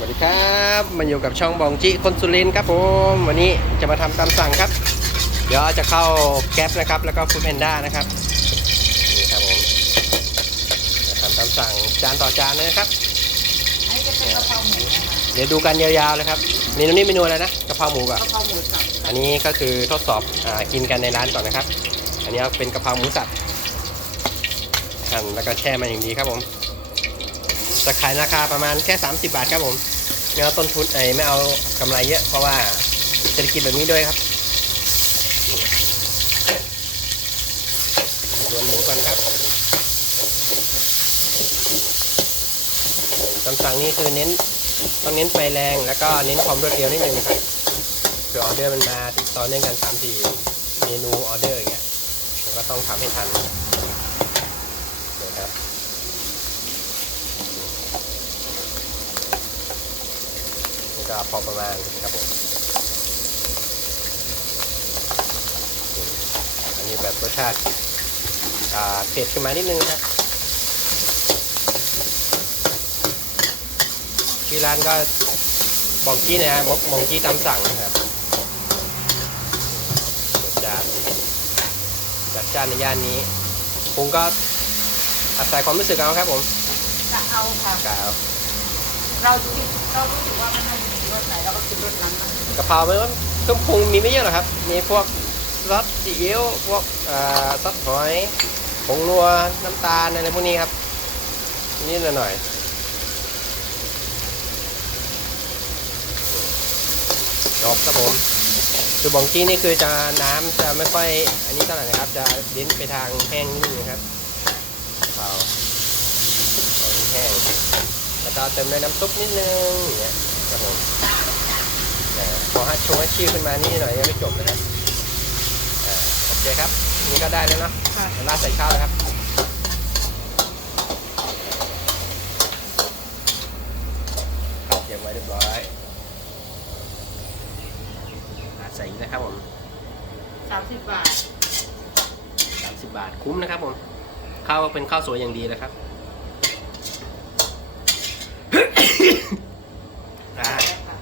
สวัสดีครับมาอยู่กับช่องบองจิคนสุรินทร์ครับผมวันนี้จะมาทำตามสั่งครับ เดี๋ยวจะเข้าแก๊ปนะครับ แล้วก็ฟูดแพนด้านะครับนี่ครับผมจะทำตามสั่งจานต่อจานเลยนะครับอันนี้จะเป็นกะเพราหมูนะคะเดี๋ยวดูกันยาวๆเลยครับเมนูนี้เมนูอะไรนะกะเพราหมูกับกะเพราหมูสับอันนี้ก็คือทดสอบอากินกันในร้านก่อนนะครับ อันนี้เป็นกะเพราหมูสับหั่นแล้วก็แช่มาอย่างดีครับผม จะขายราคาประมาณแค่ 30 บาทครับผมไม่เอาต้นทุนไอ้ไม่เอากำไรเยอะเพราะว่าเศรษฐกิจแบบนี้ด้วยครับรวนหมูก่อนครับคำสั่งนี้คือเน้นต้องเน้นไฟแรงแล้วก็เน้นความรวดเร็วนิดนึงครับคือออเดอร์มันมาติดต่อเนื่องกัน3 4เมนูออเดอร์อย่างเงี้ยผมก็ต้องทำให้ทันนะครับนี่ ก็พอประมาณครับผมอันนี้แบบรสชาติอ่าเผ็ดขึ้นมานิดนึงครับชื่อร้านก็บองกี้นะฮะบองกี้ตามสั่งนะครับจัดจัดจ้านในย่านนี้ปรุงก็อาศัยความรู้สึกเอาครับผมจะเอาค่ะกาวเราคิดเรารู้สึกว่ามัน ต้องมีรสไหนเราก็กินรสนั้นนะกะเพราไม่ว่าเครื่องปรุงมีไม่เยอะหรอกครับ มีพวกซอสซีอิ๊วพวกอ่อซอสหอยผงนัวน้ำตาลอะไรพวกนี้ครับนิดหน่อยจบครับผมคือบองกี้นี่คือจะน้ำจะไม่ค่อยอันนี้เท่าไหร่นะครับ จะเน้นไปทางแห้งนิดนึงครับกะเพราแห้งแล้วก็เติมด้วยน้ำซุปนิดนึงอย่างเงี้ยครับผม พอฮัทชงฮัทชี่ขึ้นมานี่หน่อยยังไม่จบนะครับอ่าโอเคครับนี่ก็ได้แล้วเนาะค่ะเดี๋ยวราดใส่ข้าวแล้วครับครับเตรียมไว้เรียบร้อยราดใส่อีกนะครับผมสามสิบบาท30บาทคุ้มนะครับผมข้าวเป็นข้าวสวยอย่างดีเลยครับ อ่า ค่ะ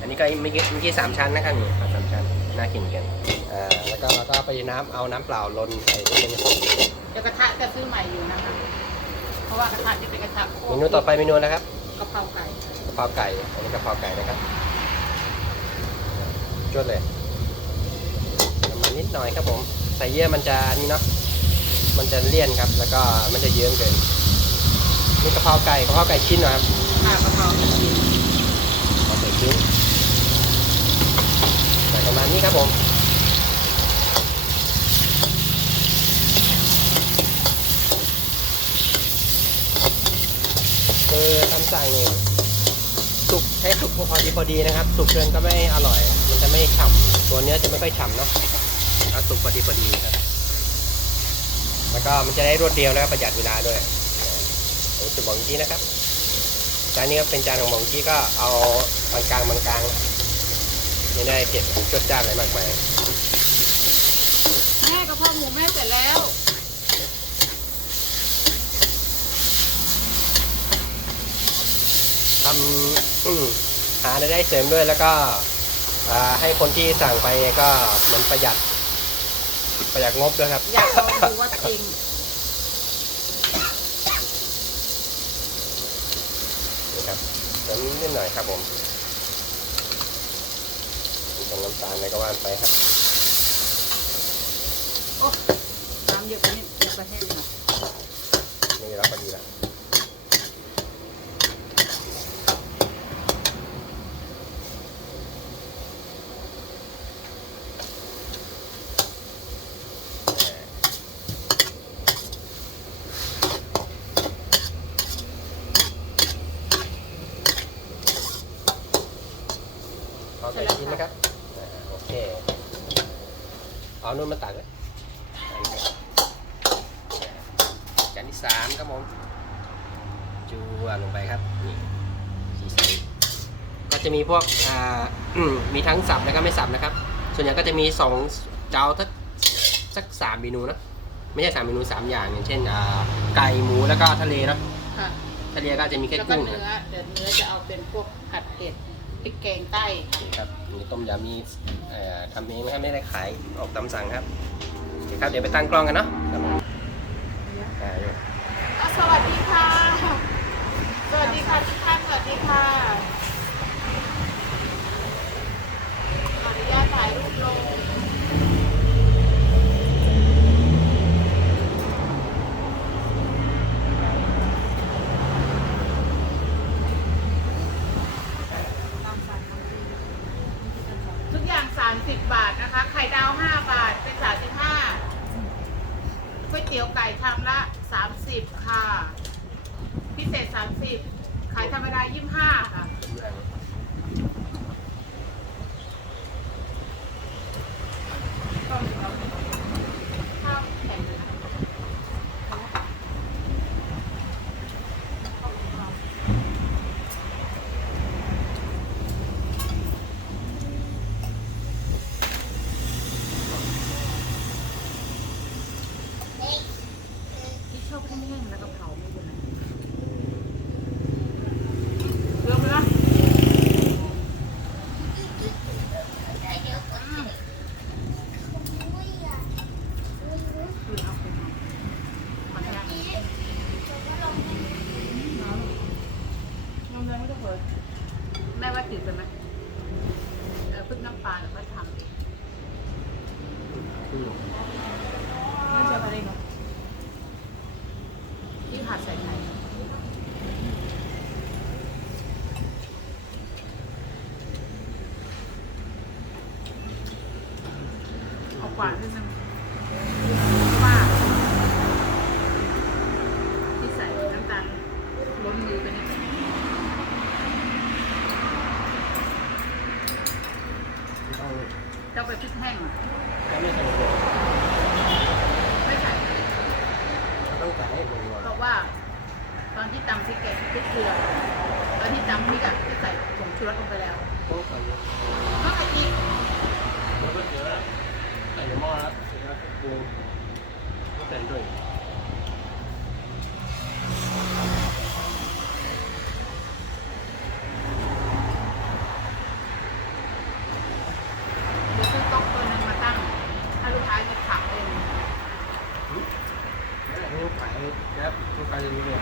อันนี้ ก็เมื่อกี้เมื่อกี้สามชั้นนะครับนี่สามชั้นน่ากินกันอ่าแล้วก็แล้วก็ไปน้ำเอาน้ำเปล่าลนใส่นิดนึงเดี๋ยวกระทะจะซื้อใหม่อยู่นะคะ เพราะว่ากระทะที่เป็นกระทะเมนูต่อไปเมนูนะครับกะเพราไก่กะเพราไก่อันนี้กะเพราไก่นะครับจวดเลยน้ำมันนิดหน่อยครับผม ใส่เยอะมันจะนี่เนาะมันจะเลี่ยนครับ แล้วก็มันจะเยิ้มเกินนี่กะเพราไก่กะเพราไก่ชิ้นเหรอครับ ค่ะกะเพราหนึ่งชิ้นกะเพราไก่ชิ้นใส่ประมาณนี้ ครับผมคือคำสั่งเนี่ยสุกให้สุกพอดีพอดีนะครับ สุกเกินก็ไม่อร่อย มันจะไม่ฉ่ำตัวเนื้อจะไม่ค่อยฉ่ำเนาะเอาสุกพอดีพอดีครับแล้วก็มันจะได้รวดเดียวแล้วก็ประหยัดเวลาด้วยผมจะบอกจริงๆนะครับจานนี้ก็เป็นจานของบองกี้ก็เอาบางกลางบางกลาง ไม่ได้เผ็ดจดจ้านอะไรมากมายแม่กะเพราหมูแม่เสร็จแล้ว ทำอืมหารายได้เสริมด้วยแล้วก็อ่าให้คนที่สั่งไปก็เหมือนประหยัด ประหยัดงบด้วยครับ อยากลองดูว่าจริงนี่ครับเติมนิดหน่อยครับผม มีน้ำตาลอะไรก็ว่านไปครับโอ้น้ำเยอะไปนิดเยอะไปแห้งหน่อยนี่รับพอดีละเอาใส่ชิ้นนะครับอ่าโอเค เอานุ่นมาตักเลยอันนี้ครับจานที่สามครับผมจูวลงไปครับนี่สีใสก็จะมีพวกอ่ามีทั้งสับแล้วก็ไม่สับนะครับ ส่วนใหญ่ก็จะมีสองเจ้าสักสักสามเมนูนะไม่ใช่สามเมนูสามอย่างอย่างเช่นอ่าไก่หมูแล้วก็ทะเลเนอะค่ะทะเลก็จะมีแค่แล้วก็กุ้งเนื้นะอเดี๋ยวเนื้อจะเอาเป็นพ ริกแกงใต้ค่ะนี่ครับมีต้มยำมีเอ่อทำเองนะครับไม่ได้ขายออกตามสั่งครับโอเคครับ เดี๋ยวไปตั้งกล้องกันเนาะครับผมอ่าอยู่อะสวัสดีค่ะ สวัสดีค่ะทุกท่านสวัสดีค่ะขออนุญาตถ่ายรูปลง ทุกอย่าง 30 บาทนะคะ ไข่ดาว 5 บาท เป็น 35ก๋วยเตี๋ยวไก่ชามละ 30 ค่ะ พิเศษ 30ขายธรรมดา25ค่ะ กำลัง ข้าวแข็งเลยนะที่ชอบแห้งๆแล้วก็เผาไม่เป็นไรเริ่มแล้วอืมคือเอาไปมันย่าง น้ำแดงไม่ต้องเปิดแม่ว่าจืดไปไหมเออพึ่งน้ำปลาหรือว่าทำเองอืมไม่ใช่อะไรเนาะที่ผัดใส่ไข่เอากวาดนิดนึงว่าที่ใส่น้ำตาลล้นมือไปนิดนึง ต้อง กับพริกแห้งไม่ใส่เกลือไม่ใส่เราต้องใส่ให้หมดก่อนเพราะว่า ตอนที่ตำพริกแกงพริกเกลือ ตอนที่ตำพริกอะที่ใส่ผงชูรสลงไปแล้วต้องใส่เยอะก็ไอ้อีกแล้วก็เจอใส่ในหม้อแล้วเสร็จแล้วก็ปรุงก็ใส่ด้วย เดี๋ยวซื้อโต๊ะตัวหนึงมาตั้ง ถ้าลูกค้าจะผักเอง อันนี้ขายแล้วลูกค้าจะรู้เลย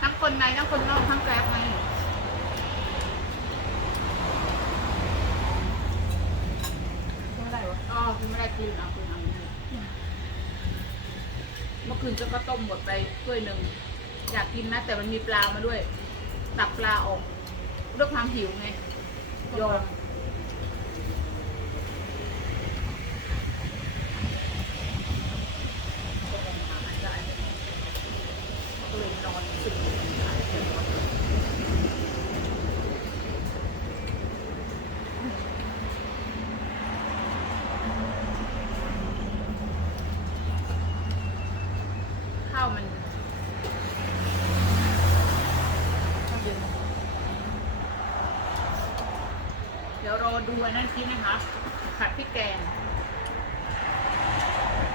ทั้ง คนในทั้งคนนอกทั้งแกร็บไงไม่ได้วะอ๋อคือไม่ได้คืนเอาคืนเอาไม่ได้เมื่อคืนเจ้าก็ต้มหมดไปถ้วยหนึ่งอยากกินนะ แต่มันมีปลามาด้วย ตักปลาออกด้วยความหิวไงโยนก็เลยนอนสึกข้าวมันเดี๋ยวรอดูอันนั้นทีนะคะ ผัดพริกแกง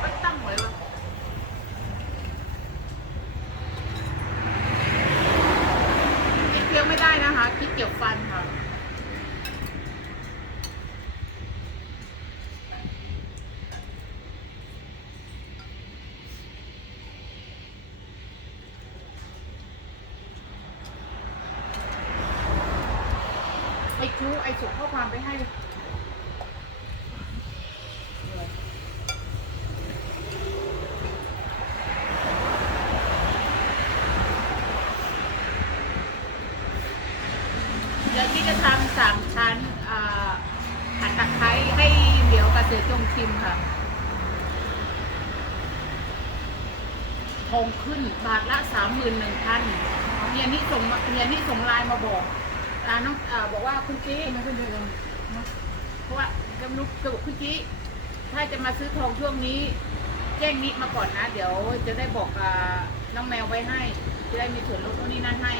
ก็ตั้งไว้ว่าไม่เคี้ยวไม่ได้นะคะขี้เกียจฟันค่ะ ไอ้ชูไอ้ส่งข้อความไปให้ เดี๋ยวที่ จะทำสามชั้นอ่าผัดตะไคร้ให้เดี๋ยวกระเสือจงชิมค่ะทองขึ้นบาทละสามหมื่นหนึ่งพันเมียนี่ส่งเฮียนี่ส่งไลน์มาบอกอ่าน้องอ่าบอกว่าคุณกี้มาขึ้นเดือนเพราะว่าจะนุกจะบอกคุณกี้ถ้าจะมาซื้อทองช่วงนี้ แจ้งนิดมาก่อนนะ เดี๋ยวจะได้บอกน้องแมวไว้ให้ จะได้มีส่วนลดโน่นนี่นั่นให้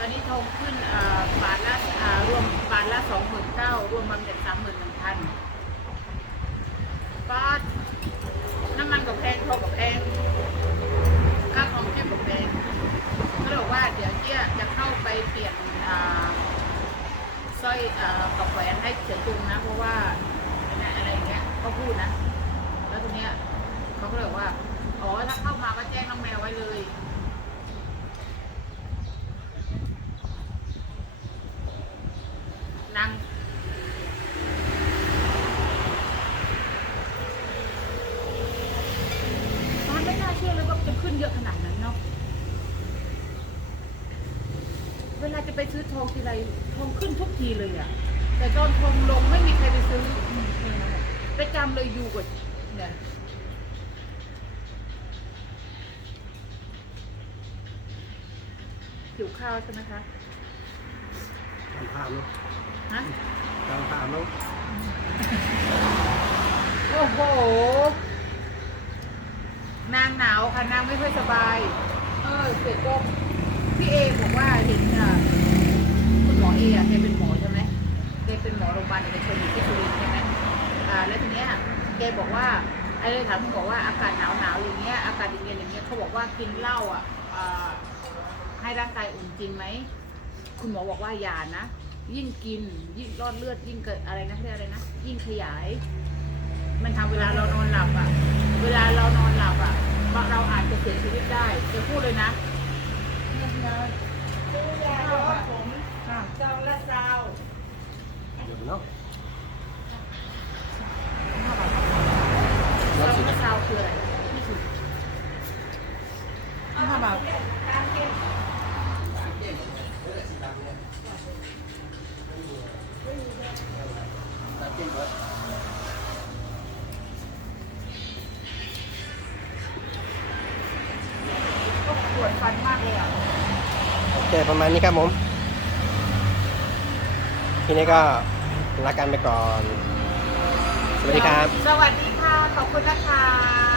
ตอนนี้ทองขึ้นบาทละรวมบาทละสองหมื่นเก้ารวมบำเหน็จสามหมื่นหนึ่งพันบาทน้ำมันกับแพงทองกับแพงค่าของเทียพกับแพงก็เลยบอกว่าเดี๋ยวเทียจะเข้าไปเปลี่ยนสร้อยกับแหวนให้เฉียจุงนะ เพราะว่าอะไรอย่างเงี้ยเขาพูดนะ แล้วทีเนี้ยเขาก็เลยว่า นางมันไม่น่าเชื่อเลยว่าจะขึ้นเยอะขนาดนั้นเนาะ เวลาจะไปซื้อทองทีไรทองขึ้นทุกทีเลยอะ่ะแต่ตอนทองลงไม่มีใครไปซื้ออืมแค่นั้นแหละประจำเลยอยู่กับเนี่ยหิวข้าวใช่ไหมคะทำพามลูก ฮะทำพามลูกโอ้โห นางหนาวค่ะนางไม่ค่อยสบาย เออเสร็จก็พี่เอบอกว่าเห็นอะคุณหมอเออะแกเป็นหมอใช่ไหมแกเป็นหมอโรงพยาบาลเอกชนอยู่ที่สุรินทร์ใช่ไหมอ่า แล้วทีเนี้ยแกบอกว่าไอ้เลยถามคุณหมอว่าอากาศหนาวหนาวอย่างเงี้ย อากาศเย็นๆอย่างเงี้ยเขาบอกว่ากินเหล้าอะให้ร่างกายอุ่นจริงไหม คุณหมอบอกว่าอย่านะ ยิ่งกิน ยิ่งรอดเลือดยิ่งเกิดอะไรนะเรียกอะไรนะยิ่งขยาย มันทำเวลาเรานอนหลับอะ เวลาเรานอนหลับอะเราอาจจะเสียชีวิตได้จะพูดเลยนะซื้อยาย้อมผมซองละซาวเดี๋ยวเนาะ อประมาณนี้ครับผมทีนี้ก็ลากันไปก่อน สวัสดีครับ สวัสดีค่ะ ขอบคุณนะคะ